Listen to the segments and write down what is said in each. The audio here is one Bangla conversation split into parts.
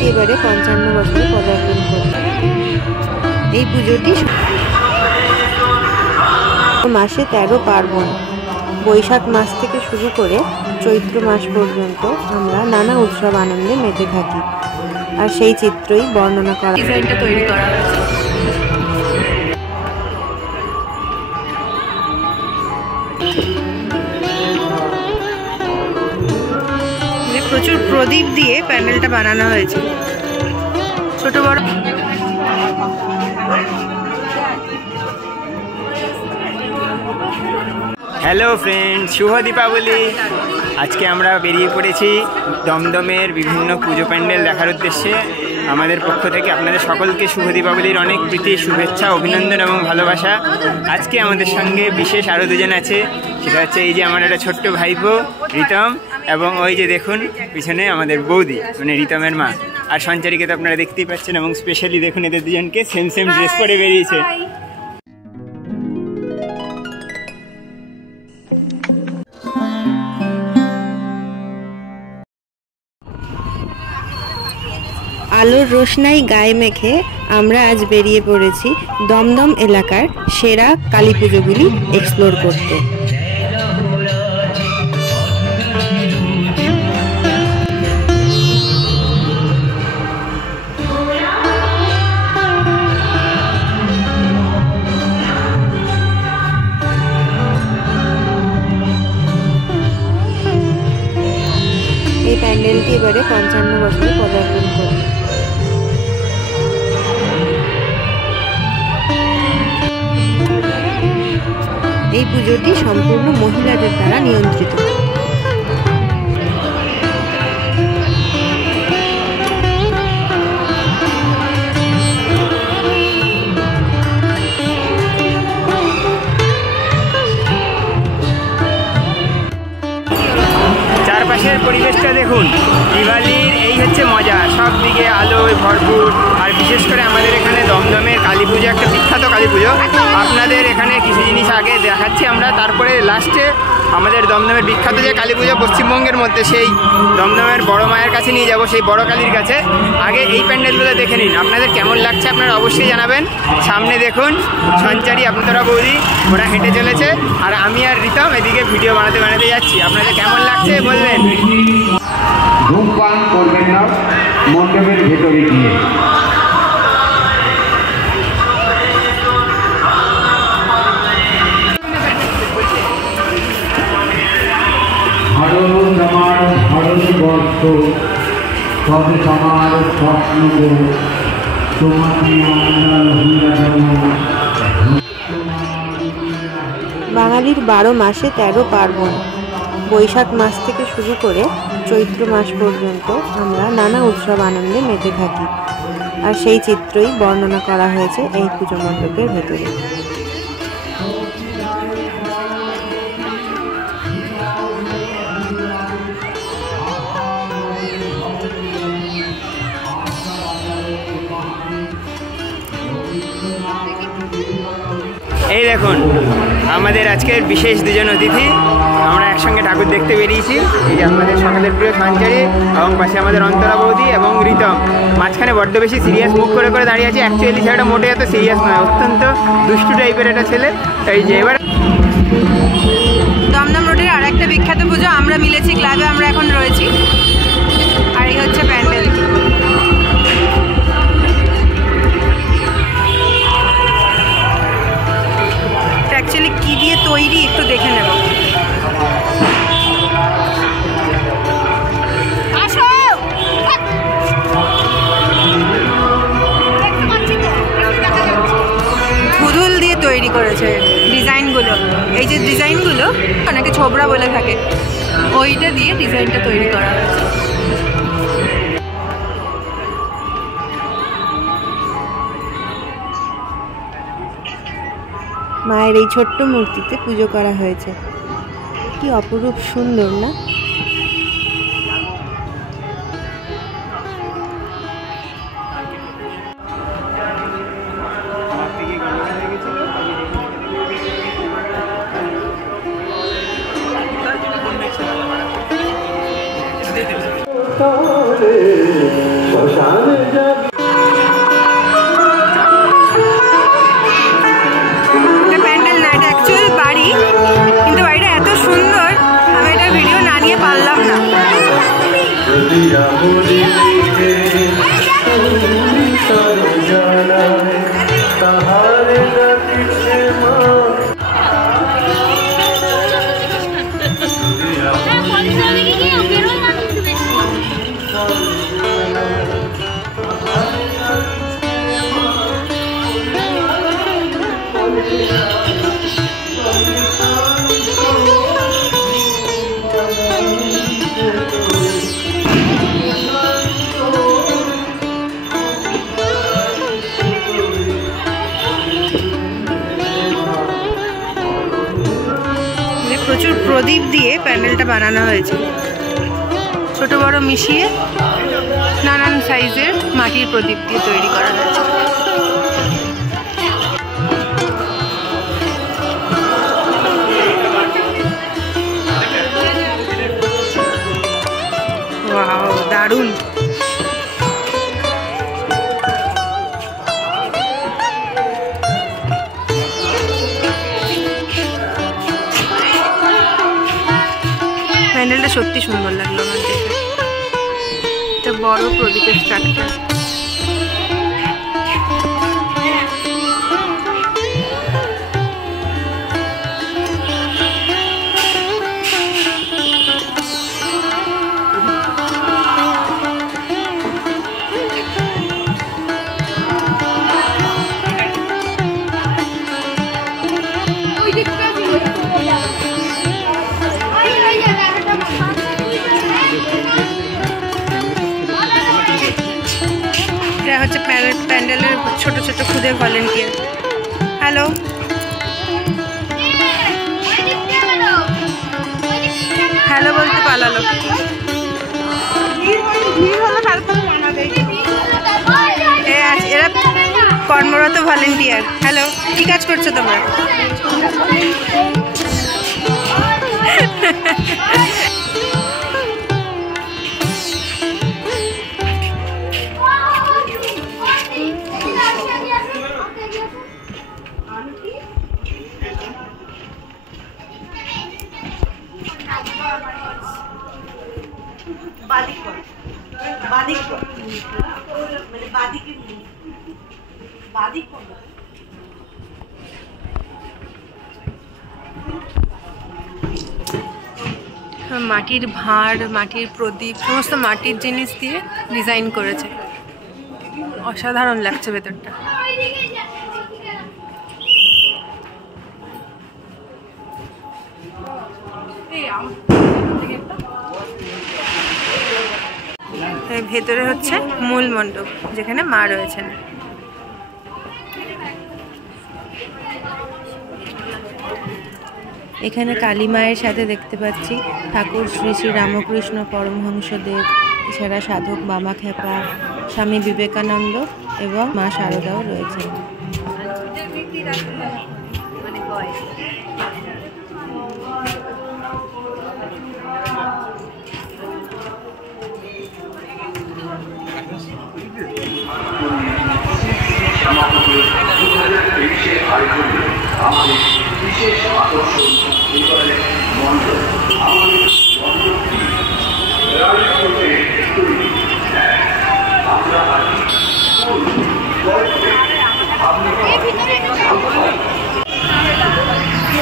প্যান্ডেলটি এবারে 55 বছরে পদার্পণ করবে। এই পুজোটি মাসে 13 পার্বণ। বৈশাখ মাস থেকে শুরু করে চৈত্র মাস পর্যন্ত আমরা নানা উৎসব আনন্দে মেতে থাকি, আর সেই চিত্রই বর্ণনা করা ডিজাইনটা তৈরি করা হয়েছে। প্রচুর প্রদীপ দিয়ে প্যান্ডেলটা বানানো হয়েছে, ছোট বড়। হ্যালো ফ্রেন্ড, শুভ দীপাবলি। আজকে আমরা বেরিয়ে পড়েছি দমদমের বিভিন্ন পুজো প্যান্ডেল দেখার উদ্দেশ্যে। আমাদের পক্ষ থেকে আপনাদের সকলকে শুভ দীপাবলির অনেক প্রীতি, শুভেচ্ছা, অভিনন্দন এবং ভালোবাসা। আজকে আমাদের সঙ্গে বিশেষ আরও দুজন আছে, সেটা হচ্ছে এই যে আমার একটা ছোট্ট ভাইপো রিতম, এবং ওই যে দেখুন পিছনে আমাদের বৌদি, মানে রিতমের মা। আর সঞ্চারীকে তো আপনারা দেখতেই পাচ্ছেন, এবং স্পেশালি দেখুন এদের দুজনকে সেম সেম ড্রেস পরে বেরিয়েছে। আলোর রোশনাই গায়ে মেখে আমরা আজ বেরিয়ে পড়েছি দমদম এলাকার সেরা কালী পুজোগুলি এক্সপ্লোর করতে। এই প্যান্ডেলটি এবারে 55 বছরে পদার্পণ করবে। এই পুজোটি সম্পূর্ণ মহিলাদের দ্বারা নিয়ন্ত্রিত। চারপাশের পরিবেশটা দেখুন, দিওয়ালির এই হচ্ছে মজা, সব দিকে আলোয় ভরপুর। আর বিশেষ করে আমাদের এখানে দমদমের কালী পুজো একটা বিখ্যাত কালী পুজো। আপনাদের এখানে কিছু জিনিস আগে দেখাচ্ছি আমরা, তারপরে লাস্টে আমাদের দমদমের বিখ্যাত যে কালী পুজো পশ্চিমবঙ্গের মধ্যে, সেই দমদমের বড় মায়ের কাছে নিয়ে যাব, সেই বড় কালীর কাছে। আগে এই প্যান্ডেলগুলো দেখে নিন, আপনাদের কেমন লাগছে আপনারা অবশ্যই জানাবেন। সামনে দেখুন সঞ্চারী, আপনারা বৌদি, ওরা হেঁটে চলেছে, আর আমি আর রিতম এদিকে ভিডিও বানাতে বানাতে যাচ্ছি। আপনাদের কেমন লাগছে বলবেন। ধূমপান করবেন না মণ্ডপের ভেতরে গিয়ে। ভারত আমার ভারতবর্ষ, তবে আমার স্বপ্ন তোমাকে বাঙালির 12 মাসে 13 পার্বণ। বৈশাখ মাস থেকে শুরু করে চৈত্র মাস পর্যন্ত আমরা নানা উৎসব আনন্দে মেতে থাকি, আর সেই চিত্রই বর্ণনা করা হয়েছে এই পুজো মণ্ডপের ভেতরে। এই দেখুন আমাদের আজকের বিশেষ দুজন অতিথি, আমরা একসঙ্গে ঠাকুর দেখতে বেরিয়েছি। এই যে আপনাদের সকালের প্রিয় সঞ্চারী, এবং পাশে আমাদের অন্তরা বৌদি এবং রিতম। মাঝখানে বড্ড বেশি সিরিয়াস মুখ করে করে দাঁড়িয়ে আছে। অ্যাকচুয়ালি ছেলেটা মোটে এত সিরিয়াস নয়, অত্যন্ত দুষ্টু টাইপের একটা ছেলে। এই যে এবার দমদম রোডের আর একটা বিখ্যাত পুজো আমরা মিলেছি ক্লাবে, আমরা এখন রয়েছি, আর এই হচ্ছে প্যান্ডেল। অ্যাকচুয়ালি কি দিয়ে তৈরি একটু দেখে নেব। ধুধুল দিয়ে তৈরি করেছে ডিজাইনগুলো। এই যে ডিজাইনগুলো অনেকে ছোবরা বলে থাকে, ওইটা দিয়ে ডিজাইনটা তৈরি করা হয়েছে। মায়ের এই ছোট্ট মূর্তিতে পুজো করা হয়েছে, কি অপরূপ সুন্দর না? প্যান্ডেল না, এটা অ্যাকচুয়াল বাড়ি, কিন্তু বাড়িটা এত সুন্দর আমি এটা ভিডিও না নিয়ে পারলাম না। প্রচুর প্রদীপ দিয়ে প্যান্ডেলটা বানানো হয়েছে, ছোট বড় মিশিয়ে নানান সাইজের মাটির প্রদীপ দিয়ে তৈরি করা হয়েছে। ওয়াও, দারুণ। প্যান্ডেলটা সত্যি সুন্দর লাগলো আমার দেখে, একটা বড় প্রদীপের স্ট্রাকচার। হচ্ছে প্যান্ডেলের ছোট ছোট খুদে ভলেন্টিয়ার। হ্যালো, হ্যালো বলতে পালালো। এরা কর্মরত ভলেন্টিয়ার। হ্যালো, কি কাজ করছো তোমরা? মাটির ভাঁড়, মাটির প্রদীপ, সমস্ত মাটির জিনিস দিয়ে ডিজাইন করেছে, অসাধারণ লাগছে ভেতরটা। ভেতরে হচ্ছে মূল মণ্ডপ, যেখানে মা রয়েছেন। এখানে কালী মায়ের সাথে দেখতে পাচ্ছি ঠাকুর শ্রী শ্রী রামকৃষ্ণ পরমহংসদেব, এছাড়া সাধক বামাখ্যাপা, স্বামী বিবেকানন্দ এবং মা শারদাও রয়েছেন।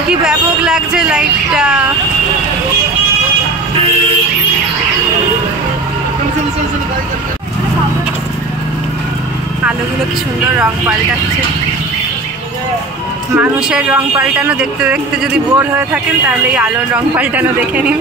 কি ব্যাপক লাগছে লাইটটা, আলোগুলো কি সুন্দর রং পাল্টাচ্ছে। মানুষের রং পাল্টানো দেখতে দেখতে যদি বোর হয়ে থাকেন তাহলে এই আলোর রং পাল্টানো দেখে নিন।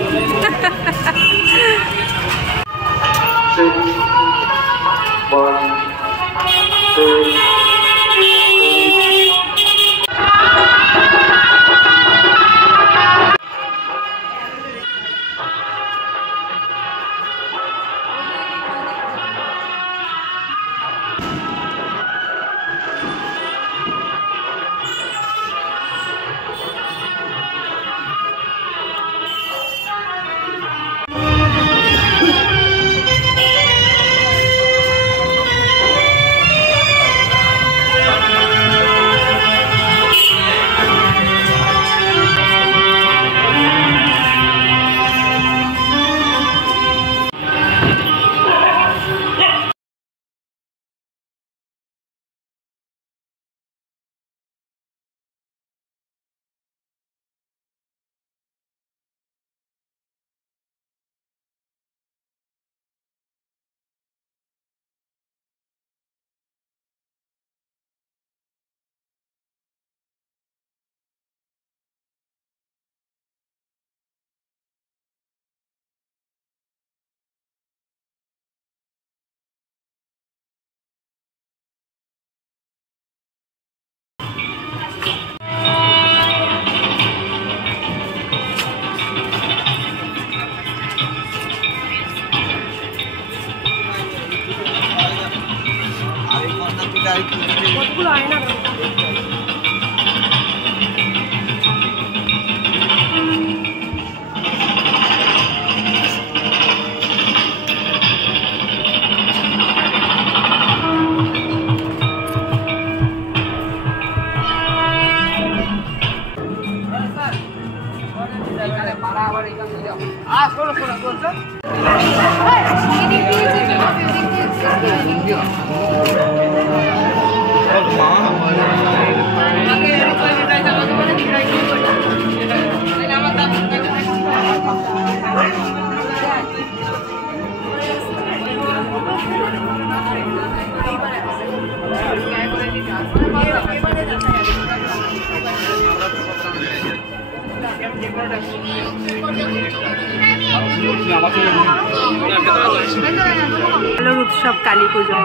আলোর উৎসব কালী পুজো।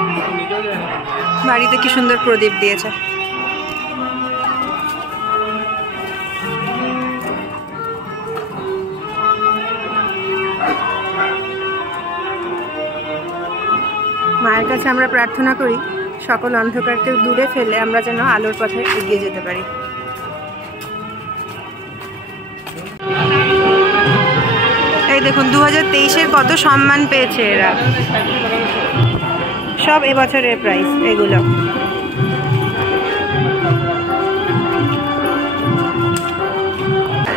বাড়িতে কি সুন্দর প্রদীপ দিয়েছে। মায়ের কাছে আমরা প্রার্থনা করি সকল অন্ধকারকে দূরে ফেলে আমরা যেন আলোর পথে এগিয়ে যেতে পারি। এই দেখুন 2023-এর কত সম্মান পেয়েছে এরা, সব এবছরের প্রাইস এগুলো।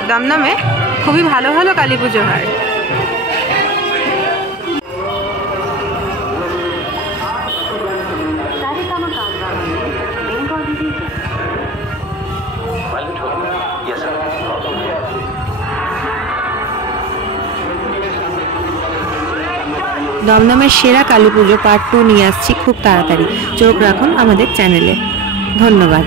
দমদমে খুবই ভালো ভালো কালী পুজো হয়। দমদমের সেরা কালী পুজো পার্ট 2 নিয়ে আসছি খুব তাড়াতাড়ি। চোখ রাখুন আমাদের চ্যানেলে। ধন্যবাদ।